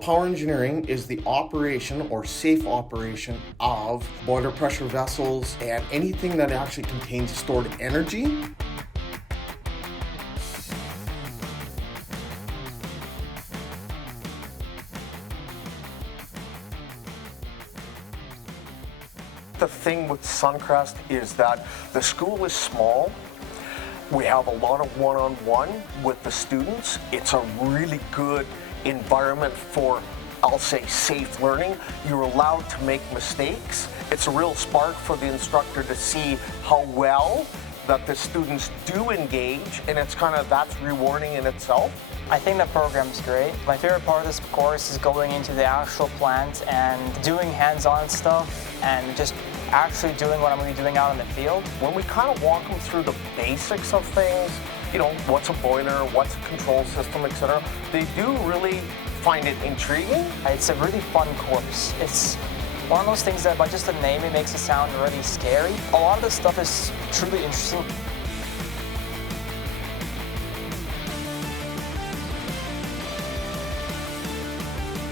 Power engineering is the operation or safe operation of boiler pressure vessels and anything that actually contains stored energy. The thing with Suncrest is that the school is small. We have a lot of one-on-one with the students. It's a really good environment for, I'll say, safe learning. You're allowed to make mistakes. It's a real spark for the instructor to see how well that the students do engage, and that's rewarding in itself. I think the program's great. My favorite part of this course is going into the actual plant and doing hands-on stuff and just actually doing what I'm going to be doing out in the field. When we kind of walk them through the basics of things, what's a boiler, what's a control system, etc., they do really find it intriguing. It's a really fun course. It's one of those things that by just the name it makes it sound really scary. A lot of this stuff is truly interesting.